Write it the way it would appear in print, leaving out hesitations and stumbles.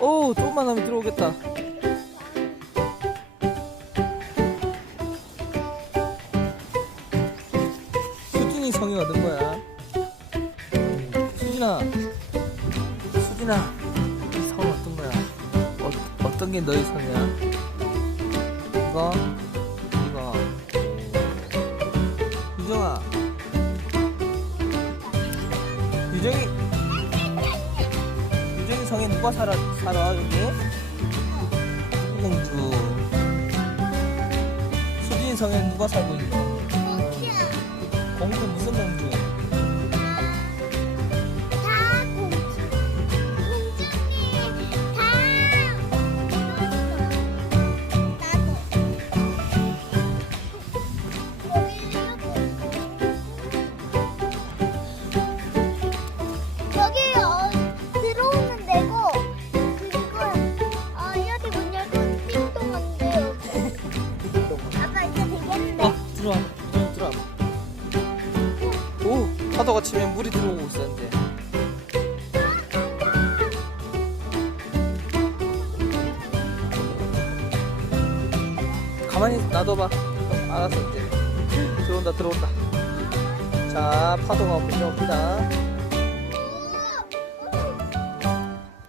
오, 조금만 하면 들어오겠다. 수진이 성이 어떤 거야? 수진아, 수진아, 이 성은 어떤 거야? 어떤 게 너의 성이야? 이거, 이거. 유정아, 유정이 성에 누가 살아 여기? 공주. 수진 성에 누가 살고 있노? 공주 무슨 공주? 다 공주. 공주님 다. 나도. 들어오면 되고 그리고 이렇게 문 열고 띵동하면 돼요. 아빠 이제 되겠는데. 들어와. 들어와. 오, 파도가 치면 물이 들어오고 있었는데. 가만히 놔둬봐. 알았어, 이제. 들어온다. 자, 파도가 불려옵니다.